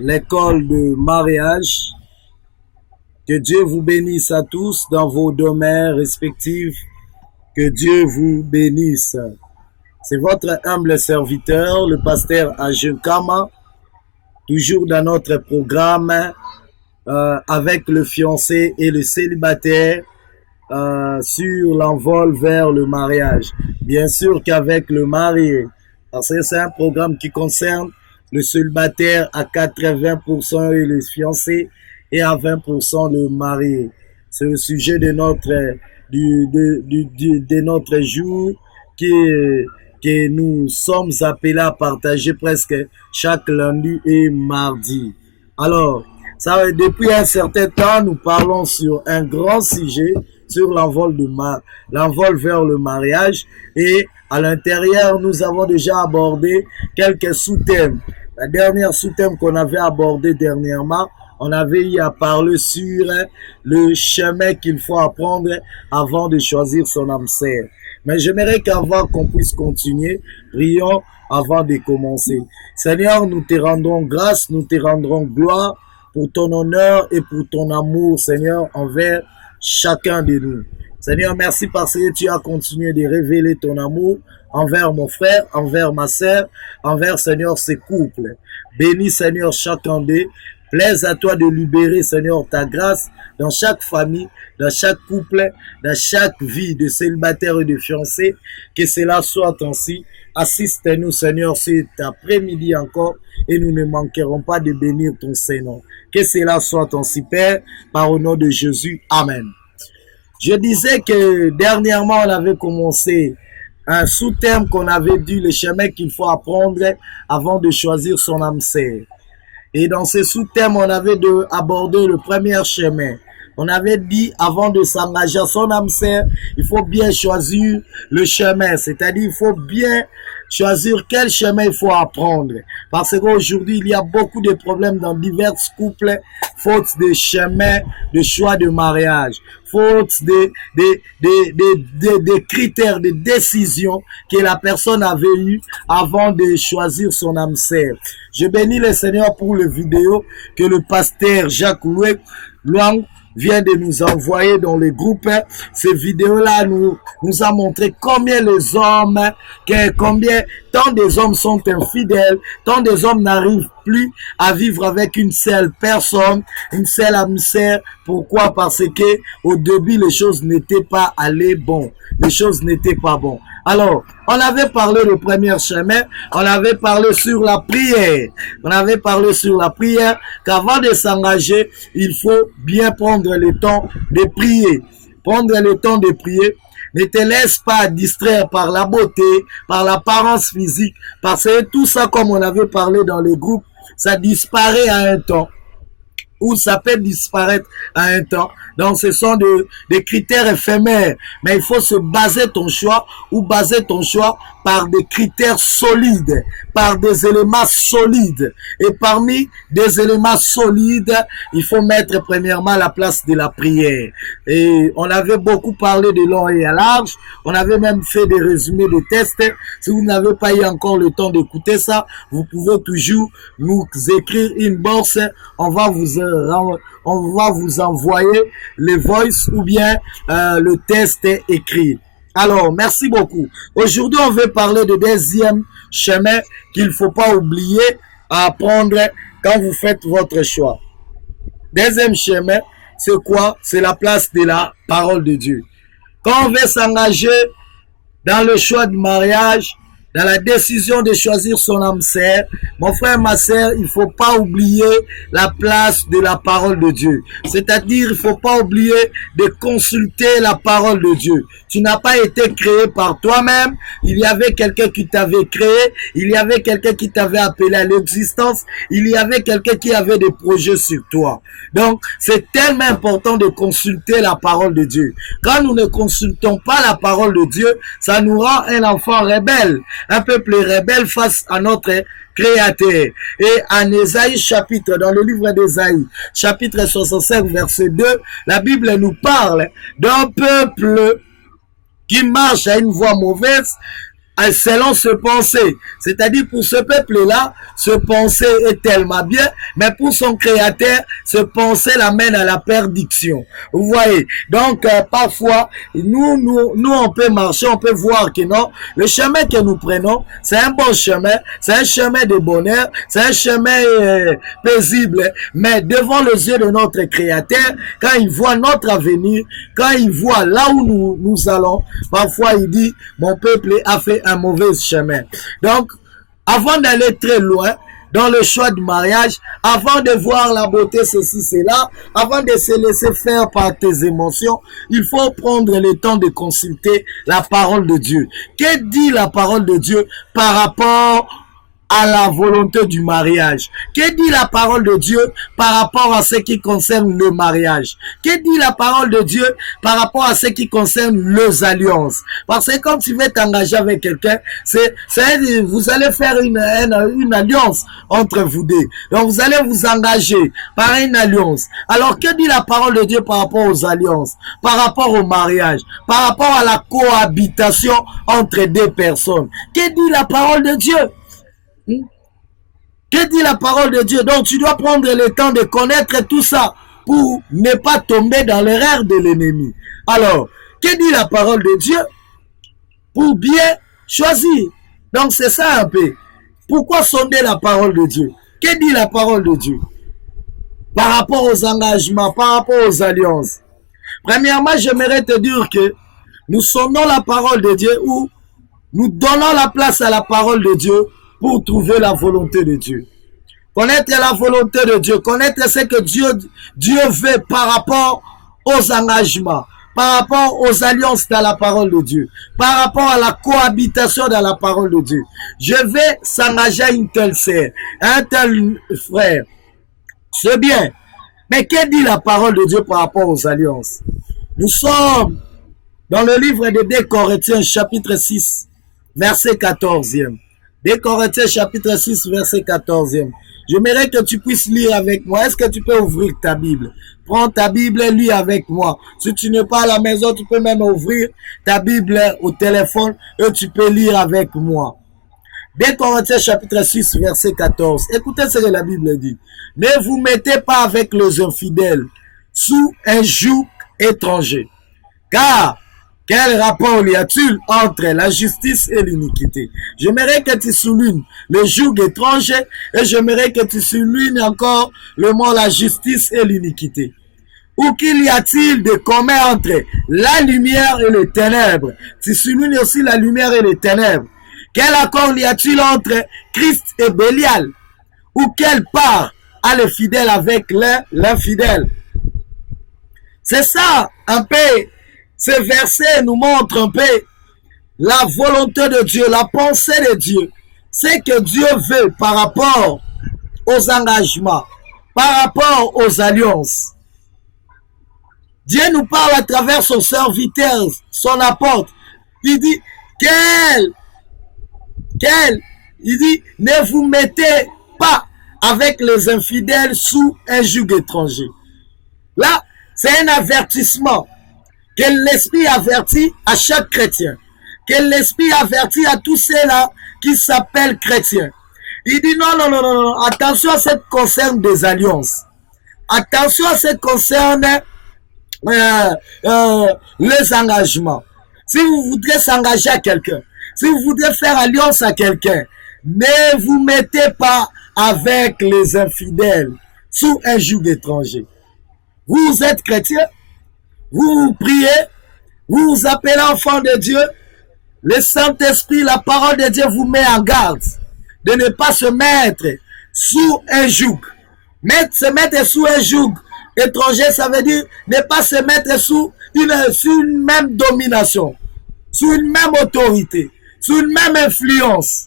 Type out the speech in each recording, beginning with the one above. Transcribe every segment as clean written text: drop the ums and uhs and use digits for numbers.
l'école de mariage. Que Dieu vous bénisse à tous dans vos domaines respectifs. Que Dieu vous bénisse. C'est votre humble serviteur, le pasteur Ageu Kama, toujours dans notre programme avec le fiancé et le célibataire sur l'envol vers le mariage. Bien sûr qu'avec le marié, parce que c'est un programme qui concerne le célibataire à 80% et le fiancé et à 20% le marié. C'est le sujet de notre jour que nous sommes appelés à partager presque chaque lundi et mardi. Alors, depuis un certain temps, nous parlons sur un grand sujet, sur l'envol vers le mariage. Et à l'intérieur, nous avons déjà abordé quelques sous-thèmes. La dernière sous-thème qu'on avait abordé dernièrement, on avait eu à parler sur le chemin qu'il faut apprendre avant de choisir son âme sœur. Mais j'aimerais qu'avant qu'on puisse continuer, prions avant de commencer. Seigneur, nous te rendons grâce, nous te rendrons gloire pour ton honneur et pour ton amour, Seigneur, envers chacun de nous. Seigneur, merci parce que tu as continué de révéler ton amour envers mon frère, envers ma sœur, envers, Seigneur, ces couples. Bénis, Seigneur, chacun d'eux. Plaise à toi de libérer, Seigneur, ta grâce dans chaque famille, dans chaque couple, dans chaque vie de célibataire et de fiancé. Que cela soit ainsi. Assiste-nous, Seigneur, cet après-midi encore et nous ne manquerons pas de bénir ton Saint-Nom. Que cela soit ainsi, Père, par au nom de Jésus. Amen. Je disais que dernièrement, on avait commencé un sous-thème qu'on avait dit, le chemin qu'il faut apprendre avant de choisir son âme sœur. Et dans ce sous-thème, on avait abordé le premier chemin. On avait dit, avant de s'engager à son âme sœur, il faut bien choisir le chemin. C'est-à-dire, il faut bien choisir quel chemin il faut apprendre. Parce qu'aujourd'hui, il y a beaucoup de problèmes dans divers couples, faute de chemin, de choix de mariage, faute de critères, de décisions que la personne avait eues avant de choisir son âme sœur. Je bénis le Seigneur pour le vidéo que le pasteur Jacques Luang vient de nous envoyer dans le groupe. Ces vidéos-là nous a montré combien les hommes, tant des hommes sont infidèles, tant des hommes n'arrivent plus à vivre avec une seule personne, une seule âme sœur. Pourquoi? Parce que au début, les choses n'étaient pas allées bon. Les choses n'étaient pas bon. Alors, on avait parlé du premier chemin, on avait parlé sur la prière. On avait parlé sur la prière qu'avant de s'engager, il faut bien prendre le temps de prier. Prendre le temps de prier. Ne te laisse pas distraire par la beauté, par l'apparence physique, parce que tout ça, comme on avait parlé dans les groupes, ça disparaît à un temps. Ou ça peut disparaître à un temps. Donc, ce sont des critères éphémères. Mais il faut se baser ton choix par des critères solides, par des éléments solides. Et parmi des éléments solides, il faut mettre premièrement la place de la prière. Et on avait beaucoup parlé de long et à large. On avait même fait des résumés de tests. Si vous n'avez pas eu encore le temps d'écouter ça, vous pouvez toujours nous écrire une bourse. On va vous envoyer les voice ou bien le test écrit. Alors, merci beaucoup. Aujourd'hui, on va parler du deuxième chemin qu'il ne faut pas oublier à prendre quand vous faites votre choix. Deuxième chemin, c'est quoi? C'est la place de la parole de Dieu. Quand on veut s'engager dans le choix du mariage, dans la décision de choisir son âme sœur, mon frère, ma sœur, il ne faut pas oublier la place de la parole de Dieu. C'est-à-dire, il ne faut pas oublier de consulter la parole de Dieu. Tu n'as pas été créé par toi-même. Il y avait quelqu'un qui t'avait créé. Il y avait quelqu'un qui t'avait appelé à l'existence. Il y avait quelqu'un qui avait des projets sur toi. Donc, c'est tellement important de consulter la parole de Dieu. Quand nous ne consultons pas la parole de Dieu, ça nous rend un enfant rebelle. Un peuple rebelle face à notre Créateur. Et en Ésaïe chapitre, dans le livre d'Ésaïe, chapitre 65, verset 2, la Bible nous parle d'un peuple qui marche à une voie mauvaise, selon ce pensée. C'est-à-dire pour ce peuple-là, ce pensée est tellement bien, mais pour son créateur, ce pensée l'amène à la perdition. Vous voyez? Donc, parfois, nous, on peut marcher, on peut voir que non, le chemin que nous prenons, c'est un bon chemin, c'est un chemin de bonheur, c'est un chemin paisible, mais devant les yeux de notre créateur, quand il voit notre avenir, quand il voit là où nous allons, parfois il dit, mon peuple a fait un mauvais chemin. Donc, avant d'aller très loin dans le choix du mariage, avant de voir la beauté, ceci, cela, avant de se laisser faire par tes émotions, il faut prendre le temps de consulter la parole de Dieu. Que dit la parole de Dieu par rapport à la volonté du mariage? Que dit la parole de Dieu par rapport à ce qui concerne le mariage? Que dit la parole de Dieu par rapport à ce qui concerne les alliances? Parce que quand tu veux t'engager avec quelqu'un, vous allez faire une alliance entre vous deux. Donc vous allez vous engager par une alliance. Alors que dit la parole de Dieu par rapport aux alliances, par rapport au mariage, par rapport à la cohabitation entre deux personnes? Que dit la parole de Dieu? Que dit la parole de Dieu? Donc tu dois prendre le temps de connaître tout ça pour ne pas tomber dans l'erreur de l'ennemi. Alors, que dit la parole de Dieu? Pour bien choisir. Donc c'est ça un peu. Pourquoi sonder la parole de Dieu? Que dit la parole de Dieu par rapport aux engagements, par rapport aux alliances? Premièrement, j'aimerais te dire que nous sondons la parole de Dieu ou nous donnons la place à la parole de Dieu pour trouver la volonté de Dieu. Connaître la volonté de Dieu, connaître ce que Dieu veut par rapport aux engagements, par rapport aux alliances dans la parole de Dieu, par rapport à la cohabitation dans la parole de Dieu. Je vais s'engager à une telle sœur, à un tel frère. C'est bien. Mais que dit la parole de Dieu par rapport aux alliances? Nous sommes dans le livre de 2 Corinthiens, chapitre 6, verset 14e. 2 Corinthiens chapitre 6, verset 14e. J'aimerais que tu puisses lire avec moi. Est-ce que tu peux ouvrir ta Bible? Prends ta Bible et lis avec moi. Si tu n'es pas à la maison, tu peux même ouvrir ta Bible au téléphone et tu peux lire avec moi. 2 Corinthiens chapitre 6, verset 14. Écoutez ce que la Bible dit. Ne vous mettez pas avec les infidèles sous un joug étranger. Car quel rapport y a-t-il entre la justice et l'iniquité? J'aimerais que tu soulignes le joug étranger et j'aimerais que tu soulignes encore le mot la justice et l'iniquité. Ou qu'il y a-t-il de commun entre la lumière et les ténèbres? Tu soulignes aussi la lumière et les ténèbres. Quel accord y a-t-il entre Christ et Bélial? Ou quelle part a le fidèle avec l'infidèle? C'est ça un peu. Ce verset nous montre un peu la volonté de Dieu, la pensée de Dieu. C'est que Dieu veut par rapport aux engagements, par rapport aux alliances. Dieu nous parle à travers son serviteur, son apôtre. Il dit, il dit, ne vous mettez pas avec les infidèles sous un joug étranger. Là, c'est un avertissement. Que l'Esprit avertit à chaque chrétien. Que l'Esprit avertit à tous ceux-là qui s'appellent chrétiens. Il dit non, attention à ce qui concerne des alliances. Attention à ce qui concerne les engagements. Si vous voudrez s'engager à quelqu'un, si vous voudrez faire alliance à quelqu'un, ne vous mettez pas avec les infidèles sous un joug étranger. Vous êtes chrétien, vous priez, vous vous appelez enfant de Dieu, le Saint-Esprit, la parole de Dieu vous met en garde de ne pas se mettre sous un joug. Se mettre sous un joug étranger, ça veut dire ne pas se mettre sous une même domination, sous une même autorité, sous une même influence.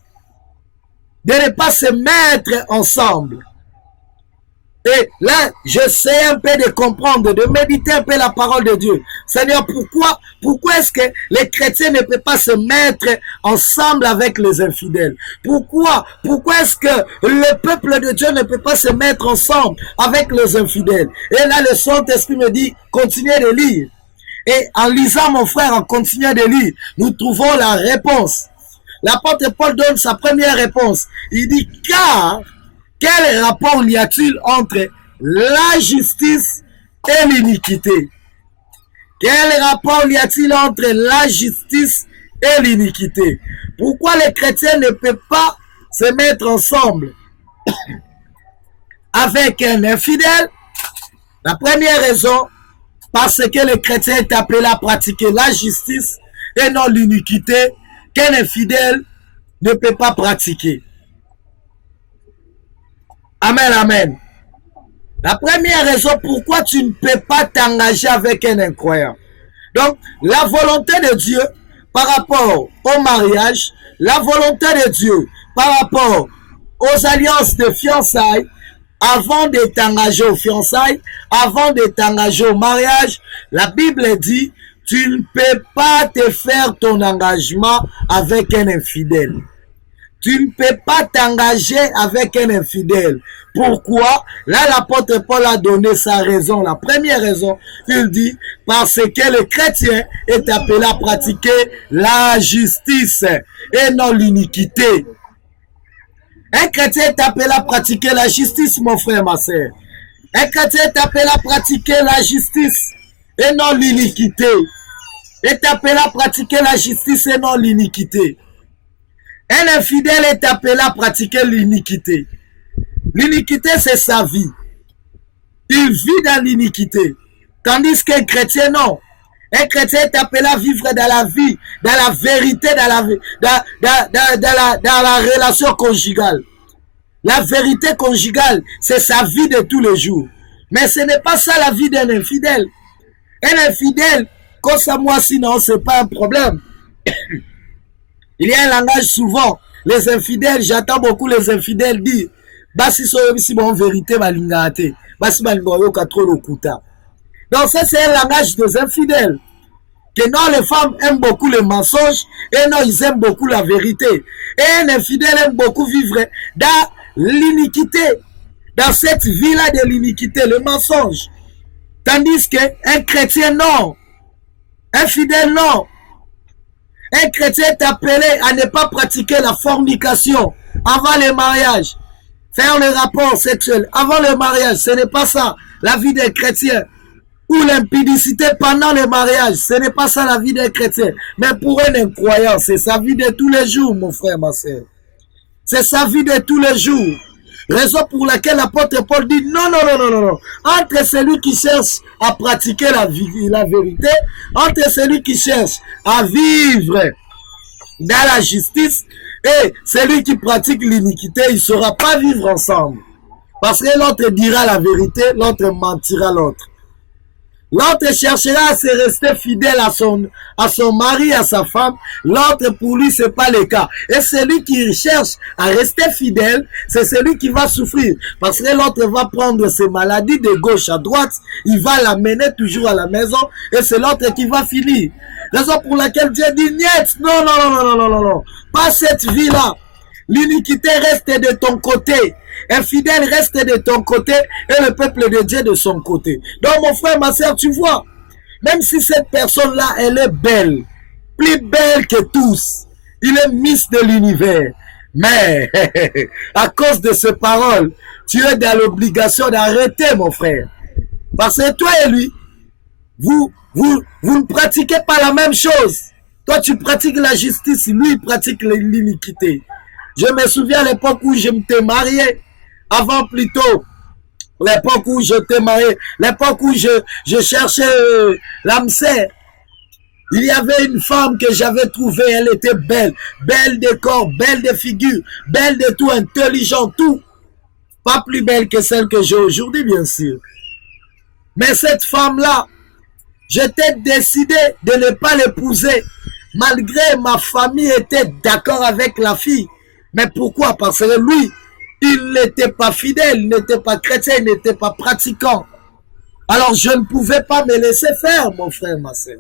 De ne pas se mettre ensemble. Et là, j'essaie un peu de comprendre, de méditer un peu la parole de Dieu. Seigneur, pourquoi est-ce que les chrétiens ne peuvent pas se mettre ensemble avec les infidèles? Pourquoi est-ce que le peuple de Dieu ne peut pas se mettre ensemble avec les infidèles? Et là, le Saint-Esprit me dit, continuez de lire. Et en lisant, mon frère, en continuant de lire, nous trouvons la réponse. L'apôtre Paul donne sa première réponse. Il dit, car quel rapport y a-t-il entre la justice et l'iniquité? Quel rapport y a-t-il entre la justice et l'iniquité? Pourquoi les chrétiens ne peuvent pas se mettre ensemble avec un infidèle? La première raison, parce que le chrétien est appelé à pratiquer la justice et non l'iniquité qu'un infidèle ne peut pas pratiquer. Amen, amen. La première raison pourquoi tu ne peux pas t'engager avec un incroyant. Donc, la volonté de Dieu par rapport au mariage, la volonté de Dieu par rapport aux alliances de fiançailles, avant de t'engager aux fiançailles, avant de t'engager au mariage, la Bible dit, tu ne peux pas te faire ton engagement avec un infidèle. Tu ne peux pas t'engager avec un infidèle. Pourquoi? Là, l'apôtre Paul a donné sa raison. La première raison, il dit, parce que le chrétien est appelé à pratiquer la justice et non l'iniquité. Un chrétien est appelé à pratiquer la justice, mon frère, ma soeur. Un chrétien est appelé à pratiquer la justice et non l'iniquité. Est appelé à pratiquer la justice et non l'iniquité. Un infidèle est appelé à pratiquer l'iniquité. L'iniquité, c'est sa vie. Il vit dans l'iniquité. Tandis qu'un chrétien, non. Un chrétien est appelé à vivre dans la vie, dans la vérité, dans la relation conjugale. La vérité conjugale, c'est sa vie de tous les jours. Mais ce n'est pas ça la vie d'un infidèle. Un infidèle, comme ça, moi, sinon, c'est pas un problème. Il y a un langage souvent. Les infidèles, j'entends beaucoup les infidèles dire, basi so si bon vérité balingate, basi balingoyo katro lokuta. Donc ça c'est un langage des infidèles. Que non, les femmes aiment beaucoup les mensonges et non, ils aiment beaucoup la vérité. Et un infidèle aime beaucoup vivre dans l'iniquité, dans cette vie-là de l'iniquité, le mensonge. Tandis qu'un chrétien, non. Un fidèle, non. Un chrétien est appelé à ne pas pratiquer la fornication avant le mariage. Faire le rapport sexuel avant le mariage, ce n'est pas ça la vie des chrétiens. Ou l'impudicité pendant le mariage, ce n'est pas ça la vie des chrétiens. Mais pour un incroyant, c'est sa vie de tous les jours, mon frère, ma soeur. C'est sa vie de tous les jours. Raison pour laquelle l'apôtre Paul dit non. Entre celui qui cherche à pratiquer la vérité, entre celui qui cherche à vivre dans la justice et celui qui pratique l'iniquité, il ne saura pas vivre ensemble. Parce que l'autre dira la vérité, l'autre mentira l'autre. L'autre cherchera à se rester fidèle à son mari, à sa femme. L'autre, pour lui, c'est pas le cas. Et celui qui cherche à rester fidèle, c'est celui qui va souffrir. Parce que l'autre va prendre ses maladies de gauche à droite. Il va l'amener toujours à la maison. Et c'est l'autre qui va finir. Raison pour laquelle Dieu dit, niet, non. Pas cette vie-là. L'iniquité reste de ton côté. Un fidèle reste de ton côté et le peuple de Dieu de son côté. Donc mon frère, ma soeur, tu vois, même si cette personne-là, elle est belle, plus belle que tous, il est Miss de l'univers. Mais à cause de ces paroles, tu es dans l'obligation d'arrêter, mon frère. Parce que toi et lui, vous ne pratiquez pas la même chose. Toi, tu pratiques la justice, lui, il pratique l'iniquité. Je me souviens à l'époque où je m'étais marié, avant plutôt, l'époque où je t'ai marié, l'époque où je cherchais l'âme sœur. Il y avait une femme que j'avais trouvée, elle était belle, belle de corps, belle de figure, belle de tout, intelligente, tout. Pas plus belle que celle que j'ai aujourd'hui, bien sûr. Mais cette femme-là, j'étais décidé de ne pas l'épouser, malgré ma famille était d'accord avec la fille. Mais pourquoi? Parce que lui, il n'était pas fidèle, il n'était pas chrétien, il n'était pas pratiquant. Alors je ne pouvais pas me laisser faire, mon frère, ma soeur.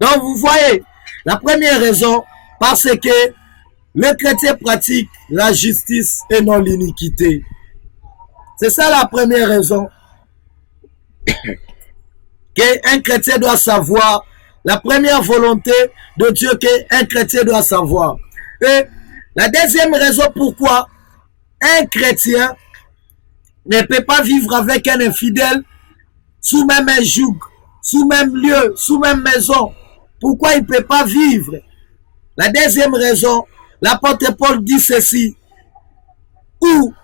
Donc vous voyez, la première raison, parce que le chrétien pratique la justice et non l'iniquité. C'est ça la première raison. Qu'un chrétien doit savoir La première volonté de Dieu qu'un chrétien doit savoir. Et la deuxième raison pourquoi un chrétien ne peut pas vivre avec un infidèle sous même un joug, sous même lieu, sous même maison. Pourquoi il ne peut pas vivre? La deuxième raison, l'apôtre Paul dit ceci. Ou,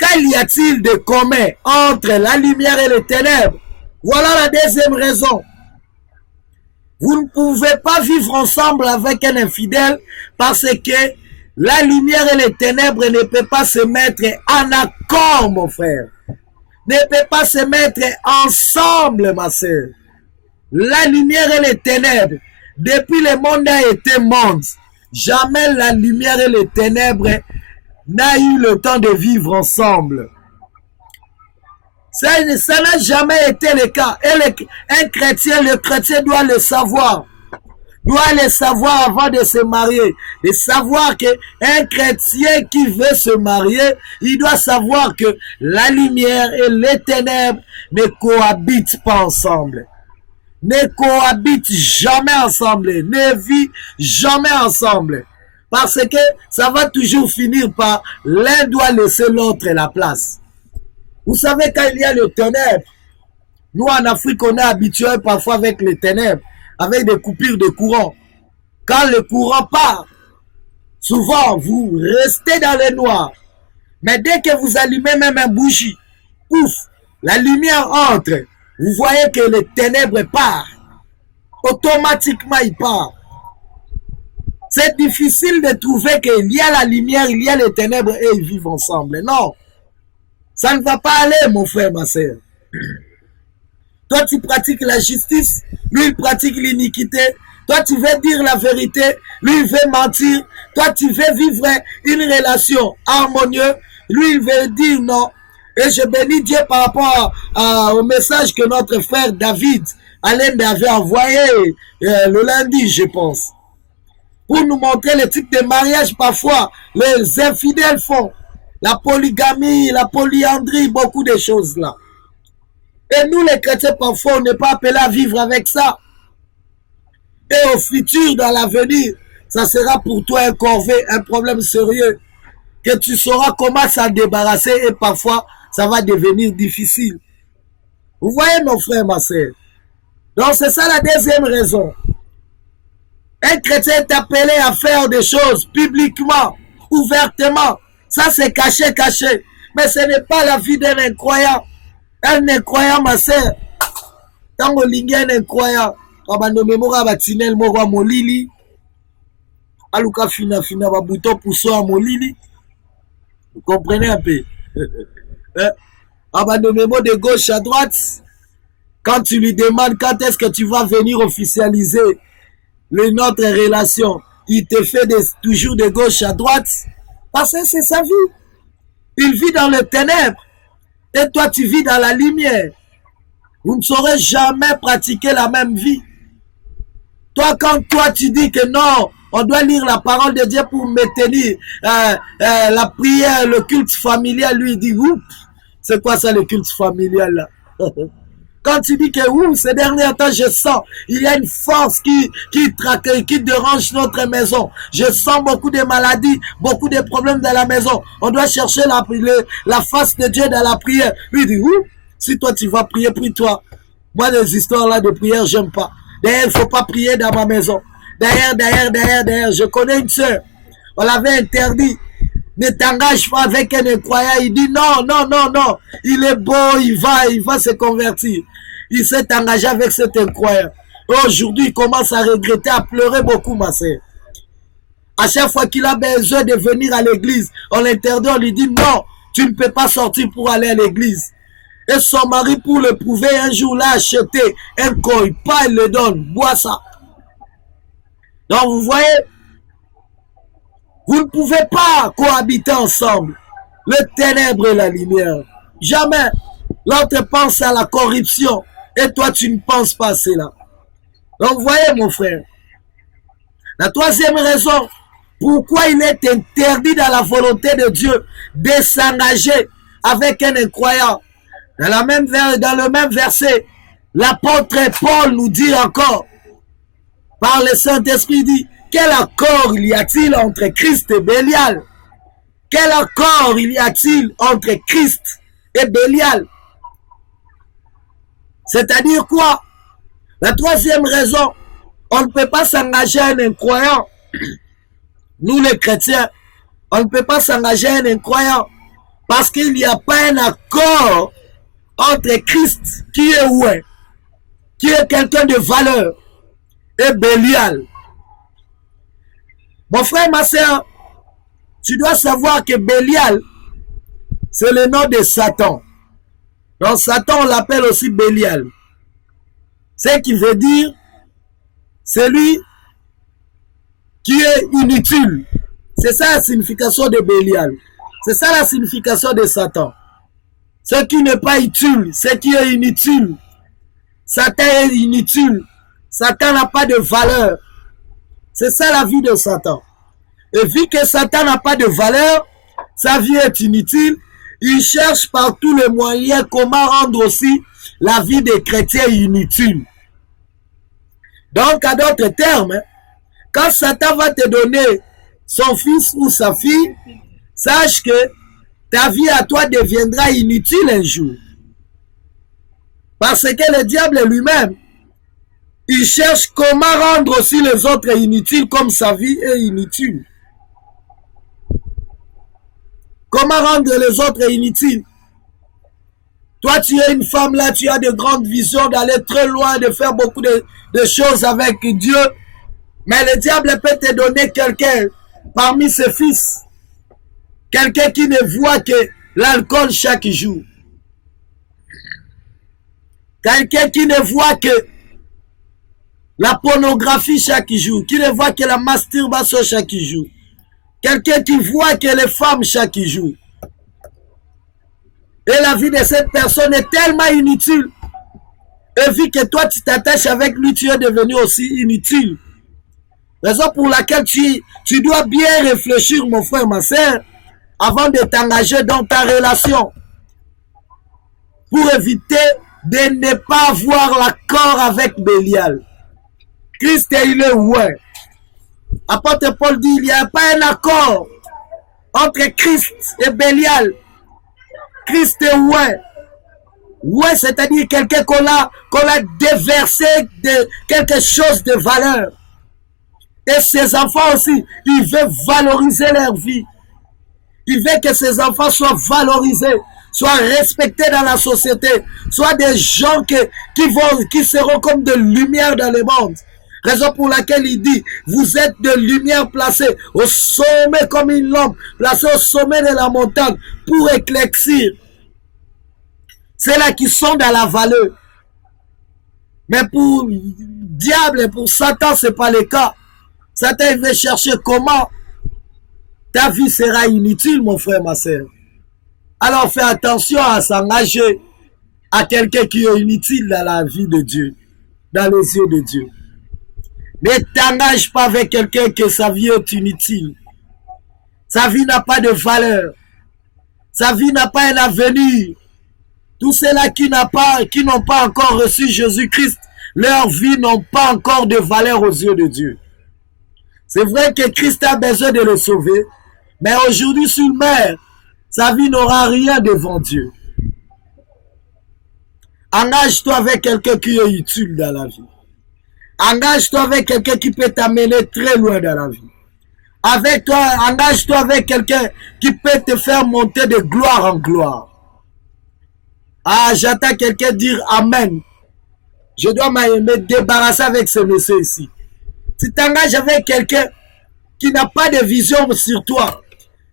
qu'y a-t-il de commun entre la lumière et les ténèbres? Voilà la deuxième raison. Vous ne pouvez pas vivre ensemble avec un infidèle parce que la lumière et les ténèbres ne peuvent pas se mettre en accord, mon frère. Ne peuvent pas se mettre ensemble, ma sœur. La lumière et les ténèbres, depuis le monde a été monde, jamais la lumière et les ténèbres n'a eu le temps de vivre ensemble. Ça n'a jamais été le cas. Et un chrétien, le chrétien doit le savoir. Doit le savoir avant de se marier. De savoir qu'un chrétien qui veut se marier, il doit savoir que la lumière et les ténèbres ne cohabitent pas ensemble. Ne cohabitent jamais ensemble. Ne vivent jamais ensemble. Parce que ça va toujours finir par l'un doit laisser l'autre la place. Vous savez, quand il y a le ténèbre, nous en Afrique, on est habitué parfois avec les ténèbres, avec des coupures de courant. Quand le courant part, souvent vous restez dans le noir. Mais dès que vous allumez même un bougie, pouf, la lumière entre. Vous voyez que les ténèbres partent. Automatiquement, il part. C'est difficile de trouver qu'il y a la lumière, il y a les ténèbres et ils vivent ensemble. Non. Ça ne va pas aller, mon frère, ma sœur. Toi, tu pratiques la justice, lui, il pratique l'iniquité. Toi, tu veux dire la vérité, lui, il veut mentir. Toi, tu veux vivre une relation harmonieuse, lui, il veut dire non. Et je bénis Dieu par rapport au message que notre frère David Alain avait envoyé le lundi, je pense. Pour nous montrer le type de mariage parfois les infidèles font. La polygamie, la polyandrie, beaucoup de choses là. Et nous les chrétiens parfois on n'est pas appelés à vivre avec ça. Et au futur, dans l'avenir, ça sera pour toi un corvée, un problème sérieux. Que tu sauras comment s'en débarrasser et parfois ça va devenir difficile. Vous voyez mon frère, ma sœur. Donc c'est ça la deuxième raison. Un chrétien est appelé à faire des choses publiquement, ouvertement. Ça, c'est caché, caché. Mais ce n'est pas la vie d'un incroyant. Un incroyant, ma sœur. Tant que l'ingé un incroyant, abandonne-moi, batinel, moi, molili. Aluka fina, babuto, pousso, molili. Vous comprenez un peu? Abandonne-moi de gauche à droite. Quand tu lui demandes quand est-ce que tu vas venir officialiser notre relation, il te fait toujours de gauche à droite. Parce que c'est sa vie. Il vit dans les ténèbres. Et toi, tu vis dans la lumière. Vous ne saurez jamais pratiquer la même vie. Toi, quand toi, tu dis que non, on doit lire la parole de Dieu pour maintenir la prière, le culte familial, lui, il dit, oups, c'est quoi ça, le culte familial, là? Quand tu dis que ces derniers temps, je sens, il y a une force qui traque, qui dérange notre maison. Je sens beaucoup de maladies, beaucoup de problèmes dans la maison. On doit chercher la face de Dieu dans la prière. Lui dit, si toi tu vas prier, prie-toi. Moi, les histoires là de prière, j'aime pas. D'ailleurs, il ne faut pas prier dans ma maison. D'ailleurs, je connais une sœur. On l'avait interdit. Ne t'engage pas avec un incroyant. Il dit non. Il est beau, il va se convertir. Il s'est engagé avec cet incroyant. Aujourd'hui, il commence à regretter, à pleurer beaucoup, ma sœur. À chaque fois qu'il a besoin de venir à l'église, on l'interdit, on lui dit non, tu ne peux pas sortir pour aller à l'église. Et son mari, pour le prouver, un jour l'a acheté un coin, pas il le donne, bois ça. Donc vous voyez, vous ne pouvez pas cohabiter ensemble, le ténèbre et la lumière. Jamais. L'autre pense à la corruption et toi tu ne penses pas à cela. Donc vous voyez mon frère, la troisième raison pourquoi il est interdit dans la volonté de Dieu de s'engager avec un incroyant. Dans le même verset, l'apôtre Paul nous dit encore, par le Saint-Esprit, dit, quel accord il y a-t-il entre Christ et Bélial? Quel accord il y a-t-il entre Christ et Bélial? C'est-à-dire quoi? La troisième raison, on ne peut pas s'engager à un incroyant. Nous les chrétiens, on ne peut pas s'engager à un incroyant parce qu'il n'y a pas un accord entre Christ, qui est ouais, qui est quelqu'un de valeur, et Bélial. Mon frère, ma soeur, tu dois savoir que Bélial, c'est le nom de Satan. Donc Satan, on l'appelle aussi Bélial. Ce qui veut dire, celui qui est inutile. C'est ça la signification de Bélial. C'est ça la signification de Satan. Ce qui n'est pas utile, ce qui est inutile. Satan est inutile. Satan n'a pas de valeur. C'est ça la vie de Satan. Et vu que Satan n'a pas de valeur, sa vie est inutile, il cherche par tous les moyens comment rendre aussi la vie des chrétiens inutile. Donc, à d'autres termes, quand Satan va te donner son fils ou sa fille, sache que ta vie à toi deviendra inutile un jour. Parce que le diable lui-même, il cherche comment rendre aussi les autres inutiles comme sa vie est inutile. Comment rendre les autres inutiles? Toi, tu es une femme là, tu as de grandes visions d'aller très loin, de faire beaucoup de choses avec Dieu. Mais le diable peut te donner quelqu'un parmi ses fils. Quelqu'un qui ne voit que l'alcool chaque jour. Quelqu'un qui ne voit que la pornographie chaque jour. Qui ne voit que la masturbation chaque jour. Quelqu'un qui voit que les femmes chaque jour. Et la vie de cette personne est tellement inutile. Et vu que toi tu t'attaches avec lui, tu es devenu aussi inutile. Raison pour laquelle tu dois bien réfléchir, mon frère, ma soeur, avant de t'engager dans ta relation. Pour éviter de ne pas avoir l'accord avec Bélial. Christ, il est ouais. Apôtre Paul dit, il n'y a pas un accord entre Christ et Bélial. Christ est ouais. Ouais, c'est-à-dire quelqu'un qu'on a déversé de quelque chose de valeur. Et ses enfants aussi, il veut valoriser leur vie. Il veut que ses enfants soient valorisés, soient respectés dans la société, soient des gens qui seront comme de lumière dans le monde. Raison pour laquelle il dit, vous êtes de lumière placée au sommet comme une lampe, placée au sommet de la montagne pour éclaircir. C'est là qui sont dans la valeur. Mais pour le diable et pour Satan, ce n'est pas le cas. Satan, il veut chercher comment ta vie sera inutile, mon frère, ma soeur. Alors fais attention à s'engager à quelqu'un qui est inutile dans la vie de Dieu, dans les yeux de Dieu. Ne t'engage pas avec quelqu'un que sa vie est inutile. Sa vie n'a pas de valeur. Sa vie n'a pas un avenir. Tous ceux-là qui n'ont pas encore reçu Jésus-Christ, leur vie n'ont pas encore de valeur aux yeux de Dieu. C'est vrai que Christ a besoin de le sauver, mais aujourd'hui sur mer, sa vie n'aura rien devant Dieu. Engage-toi avec quelqu'un qui est utile dans la vie. Engage-toi avec quelqu'un qui peut t'amener très loin dans la vie. Engage-toi avec quelqu'un qui peut te faire monter de gloire en gloire. Ah, j'attends quelqu'un dire Amen. Je dois me débarrasser avec ce monsieur ici. Tu t'engages avec quelqu'un qui n'a pas de vision sur toi.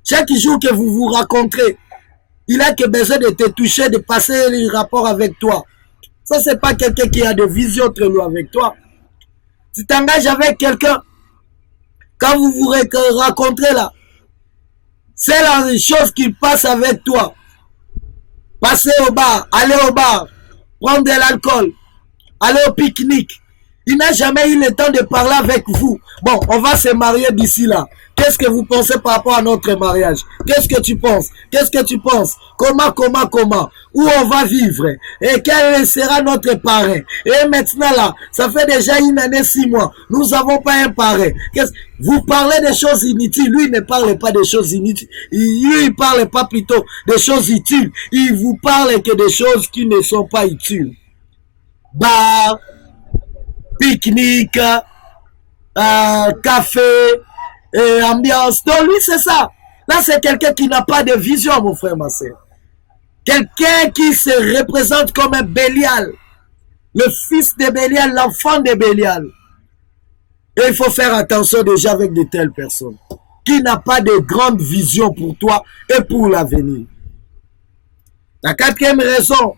Chaque jour que vous vous rencontrez, il a que besoin de te toucher, de passer un rapport avec toi. Ça, c'est pas quelqu'un qui a de vision très loin avec toi. Tu t'engages avec quelqu'un, quand vous vous rencontrez là, c'est la chose qu'il passe avec toi. Passer au bar, aller au bar, prendre de l'alcool, aller au pique-nique. Il n'a jamais eu le temps de parler avec vous. Bon, on va se marier d'ici là. Qu'est-ce que vous pensez par rapport à notre mariage? Qu'est-ce que tu penses? Qu'est-ce que tu penses? Comment? Où on va vivre? Et quel sera notre parrain? Et maintenant là, ça fait déjà 1 année, 6 mois. Nous n'avons pas un parrain. Vous parlez des choses inutiles. Lui ne parle pas des choses inutiles. Lui, il parle pas plutôt des choses utiles. Il vous parle que des choses qui ne sont pas utiles. Bar, pique-nique, café, ambiance. Donc lui, c'est ça. Là, c'est quelqu'un qui n'a pas de vision, mon frère, ma soeur. Quelqu'un qui se représente comme un Bélial. Le fils de Bélial, l'enfant de Bélial. Et il faut faire attention déjà avec de telles personnes. Qui n'a pas de grande vision pour toi et pour l'avenir. La 4e raison,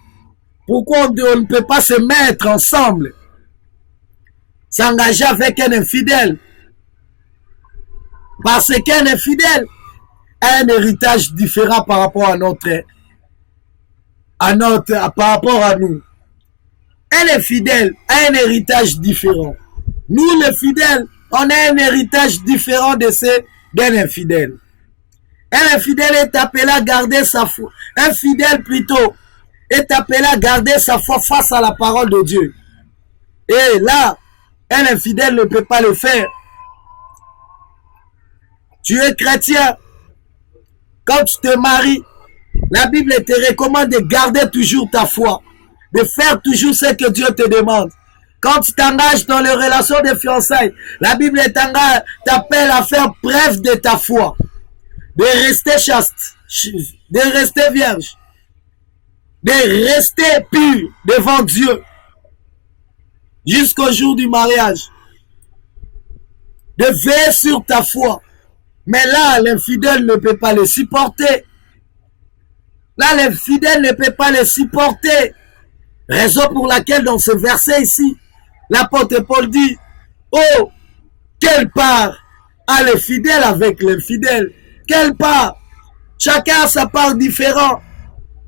pourquoi on ne peut pas se mettre ensemble, s'engager avec un infidèle. Parce qu'un infidèle a un héritage différent par rapport par rapport à nous. Un infidèle a un héritage différent. Nous, les fidèles, on a un héritage différent d'un infidèle. Un infidèle est appelé à garder sa foi. Un fidèle plutôt est appelé à garder sa foi face à la parole de Dieu. Et là, un infidèle ne peut pas le faire. Tu es chrétien. Quand tu te maries, la Bible te recommande de garder toujours ta foi, de faire toujours ce que Dieu te demande. Quand tu t'engages dans les relations de fiançailles, la Bible t'appelle à faire preuve de ta foi, de rester chaste, de rester vierge, de rester pur devant Dieu jusqu'au jour du mariage, de veiller sur ta foi. Mais là, l'infidèle ne peut pas le supporter. Là, l'infidèle ne peut pas le supporter. Raison pour laquelle dans ce verset ici, l'apôtre Paul dit, oh, quelle part a le fidèle avec l'infidèle? Quelle part? Chacun a sa part différente.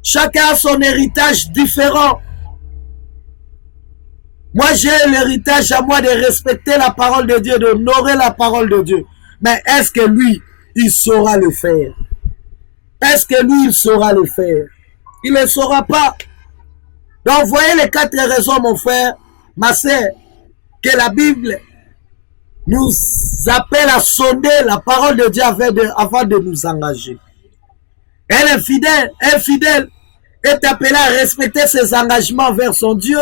Chacun a son héritage différent. Moi, j'ai l'héritage à moi de respecter la parole de Dieu, d'honorer la parole de Dieu. Mais est-ce que lui, il saura le faire? Est-ce que lui, il saura le faire? Il ne le saura pas. Donc, voyez les 4 raisons, mon frère, ma sœur, que la Bible nous appelle à sonder la parole de Dieu avant de nous engager. Et infidèle est appelé à respecter ses engagements envers son Dieu,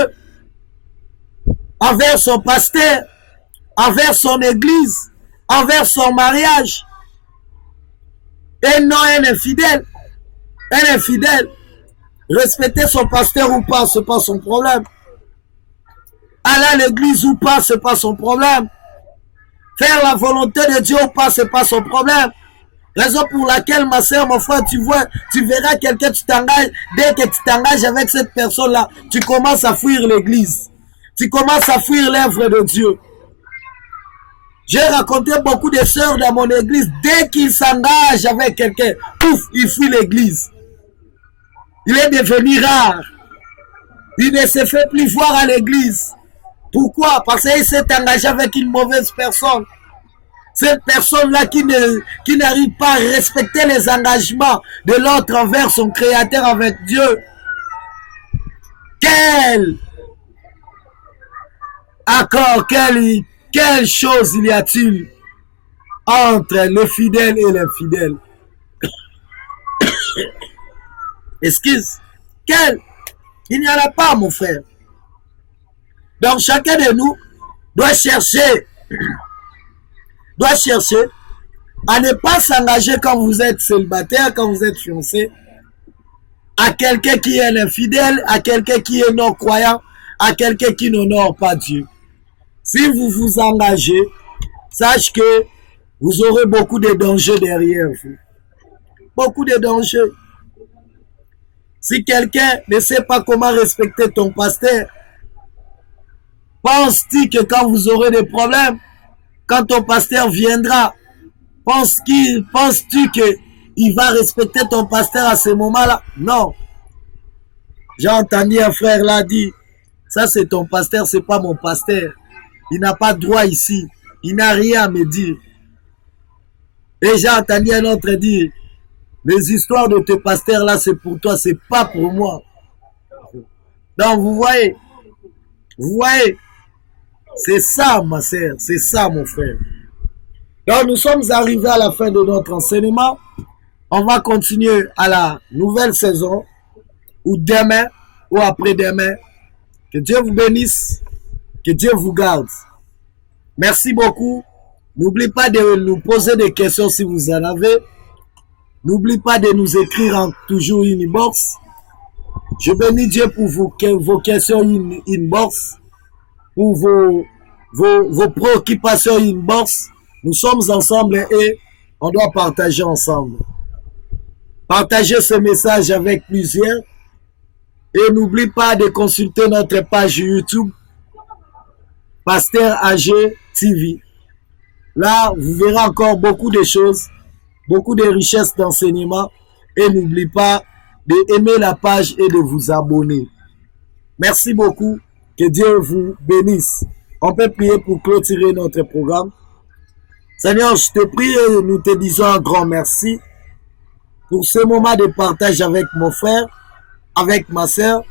envers son pasteur, envers son église, envers son mariage. Et non un infidèle. Un infidèle, respecter son pasteur ou pas, c'est pas son problème. Aller à l'église ou pas, c'est pas son problème. Faire la volonté de Dieu ou pas, c'est pas son problème. Raison pour laquelle, ma soeur, mon frère, tu verras quelqu'un, tu t'engages, dès que tu t'engages avec cette personne-là, tu commences à fuir l'église. Tu commences à fuir l'œuvre de Dieu. J'ai rencontré beaucoup de sœurs dans mon église, dès qu'ils s'engagent avec quelqu'un, pouf, ils fuient l'église. Il est devenu rare. Il ne se fait plus voir à l'église. Pourquoi? Parce qu'il s'est engagé avec une mauvaise personne. Cette personne-là qui n'arrive pas à respecter les engagements de l'autre envers son créateur, avec Dieu. Quel accord, quelle chose il y a-t-il entre le fidèle et l'infidèle? Excuse. Il n'y en a pas, mon frère. Donc chacun de nous doit chercher à ne pas s'engager quand vous êtes célibataire, quand vous êtes fiancé, à quelqu'un qui est infidèle, à quelqu'un qui est non-croyant, à quelqu'un qui n'honore pas Dieu. Si vous vous engagez, sachez que vous aurez beaucoup de dangers derrière vous. Beaucoup de dangers. Si quelqu'un ne sait pas comment respecter ton pasteur, penses-tu que quand vous aurez des problèmes, quand ton pasteur viendra, penses-tu qu'il va respecter ton pasteur à ce moment-là? Non. J'ai entendu un frère là dire, ça c'est ton pasteur, c'est pas mon pasteur. Il n'a pas de droit ici. Il n'a rien à me dire. Et j'ai entendu un autre dire, les histoires de tes pasteurs là, c'est pour toi, c'est pas pour moi. Donc vous voyez, c'est ça ma sœur, c'est ça mon frère. Donc nous sommes arrivés à la fin de notre enseignement. On va continuer à la nouvelle saison, ou demain, ou après-demain. Que Dieu vous bénisse, que Dieu vous garde. Merci beaucoup. N'oubliez pas de nous poser des questions si vous en avez. N'oubliez pas de nous écrire toujours une inbox. Je bénis Dieu pour vos questions inbox, pour vos préoccupations inbox. Nous sommes ensemble et on doit partager ensemble. Partagez ce message avec plusieurs. Et n'oublie pas de consulter notre page YouTube, Pasteur AG TV. Là, vous verrez encore beaucoup de choses, beaucoup de richesses d'enseignement. Et n'oublie pas d'aimer la page et de vous abonner. Merci beaucoup. Que Dieu vous bénisse. On peut prier pour clôturer notre programme. Seigneur, je te prie et nous te disons un grand merci pour ce moment de partage avec mon frère, avec ma sœur,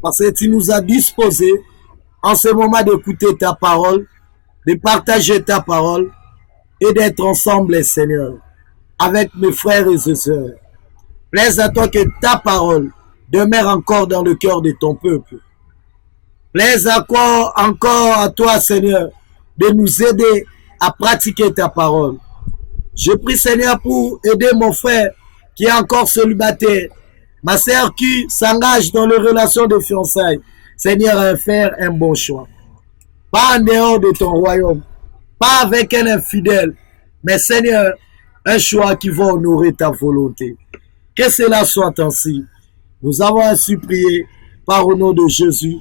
parce que tu nous as disposé en ce moment d'écouter ta parole, de partager ta parole et d'être ensemble, Seigneur, avec mes frères et sœurs. Plaise à toi que ta parole demeure encore dans le cœur de ton peuple. Plaise encore à toi, Seigneur, de nous aider à pratiquer ta parole. Je prie, Seigneur, pour aider mon frère qui est encore célibataire, ma sœur qui s'engage dans les relations de fiançailles. Seigneur, à faire un bon choix. Pas en dehors de ton royaume, pas avec un infidèle, mais Seigneur, un choix qui va honorer ta volonté. Que cela soit ainsi. Nous avons ainsi prié par le nom de Jésus,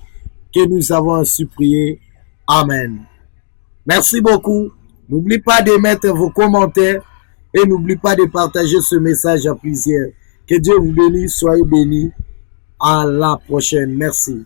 que nous avons ainsi prié. Amen. Merci beaucoup. N'oublie pas de mettre vos commentaires et n'oublie pas de partager ce message à plusieurs. Que Dieu vous bénisse, soyez bénis. À la prochaine. Merci.